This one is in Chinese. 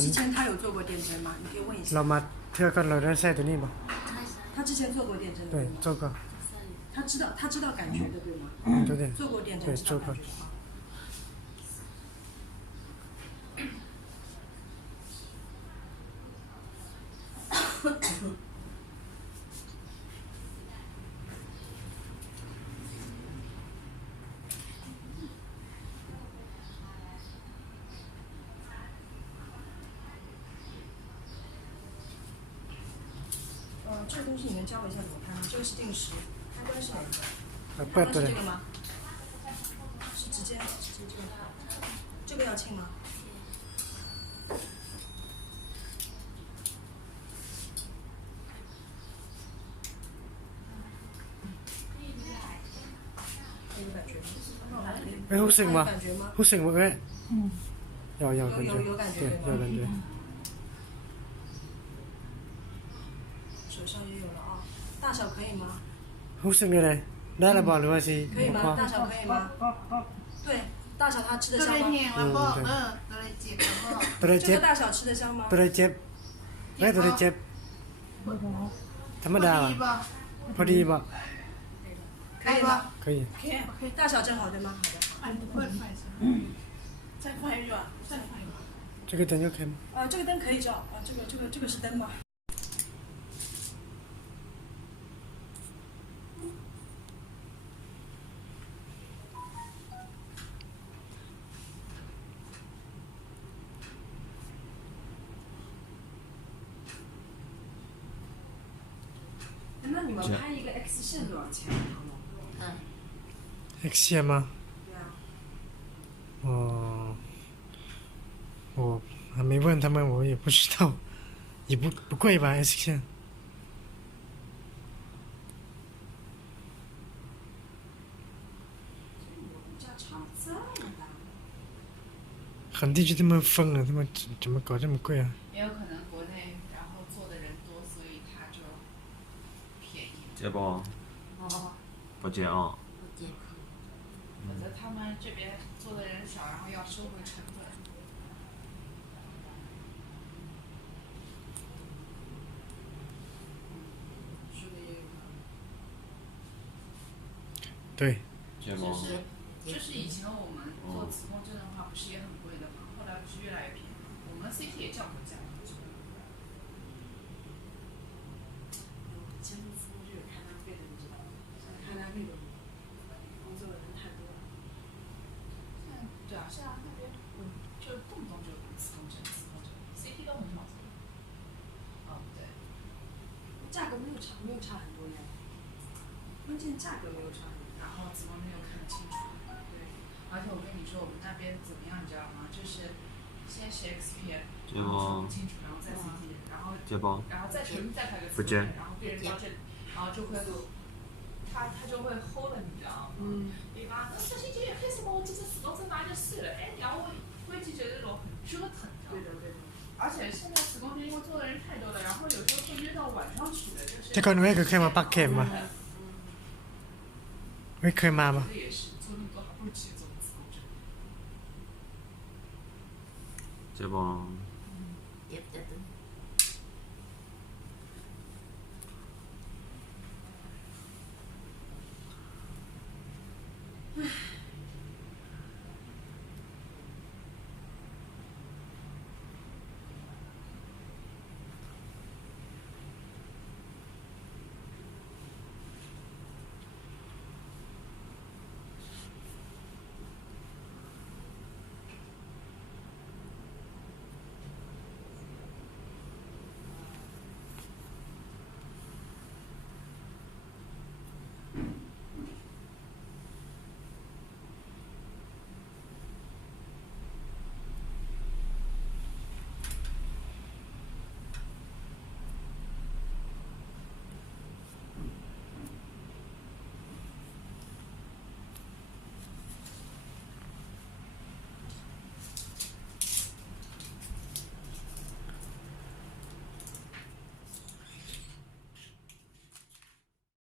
之前他有做过电针吗？你可以问一下。เรามาเที่ยวกันเราได้ใส่ตัวนี้ป่ะ他之前做过电针的。对做过他知道感觉的对吗？对对做过电针，对知道做过感觉的啊。这个东西你能教我一下怎么开吗？这个是定时，开关是哪个？เปิดตัว 是 เลย 这个吗？是直接这个开，这个要清吗？有感觉吗？รู้สึกป่ะ感觉吗？รู้สึกป่ะเอ้ย有感觉有感觉对对吗有感觉手上也有了啊，大小可以吗？ รู้สึกยังไงได้แล้วบอกหรือว่าสิ 可以吗？大小可以吗？对，大小它吃得 ตัว 香 เลย 吗？ แห้งแล้วก็ตัวเลยเจ็บแล้วก็ ตัวใด 这 เจ็บ 个大小吃得香吗？ ตัวใดเจ็บเอ้ยตัวใดเจ็บธรรมดา ดีป่ะ พอดีป่ะ 可以吗？ เคย 大小正好对吗？好的。 อันเปิดไฟใส่ไฟอยู่อ่ะใส่ไฟ 这个灯就可以吗这个灯可以照啊，这个是灯吗？那你们拍一个 X 线多少钱？ X 线吗对啊。我还没问他们，我也不知道，也不贵吧 X 线。价差这么大？很地就这么疯了，他们怎么搞这么贵啊？也有可能国内然后做的人多，所以它就便宜。接不？哦，不接啊？否则他们这边做的人少，然后要收回成本。说的也有。对，接不？就是以前我们做磁共振的话，不是也很贵的嘛？后来不是越来越便宜吗？我们 CT 也降过价。前面磁共就有开单费的，你知道吗？现在开单费的工作的人太多了。对啊，现在那边就动不动就磁共振，CT 都很少做。哦，对。价格没有差很多呀，关键价格没有差很多。然后磁共振又看得清楚。对，而且我跟你说，我们那边怎么样，你知道吗？就是先是 X 片，然后说不清楚，然后再 CT，然后接不？然后再拍个磁不接共振，然后病人到这里，然后就会他就会 hold 了，你知道吗？对吧？那小心就开始把我这次磁共振拿就碎了，哎，然后我会觉得那种很折腾，你知道吗？对的对的。而且现在磁共振因为做的人太多了，然后有时候会约到晚上去的，就是。 แต่ก่อนเว้ยก็เคยมาปักเข็มมาไม่เคยมาปะ 这也是做那么多，还不如直接做磁共振。接不？